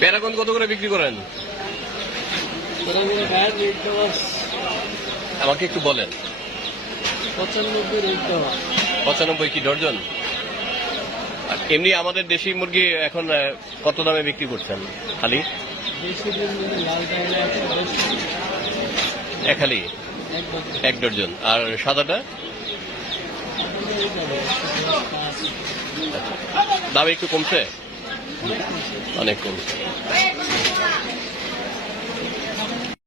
Paragon কত করে বিক্রি করেন? আমাকে একটু বলেন। পঁচানব্বই কি ডর্জন? এমনি আমাদের দেশি মুরগি এখন কত দামে বিক্রি করছেন? খালি? এক খালি? এক ডর্জন। আর সাদাটা? দাম একটু কমছে? অনেক কম।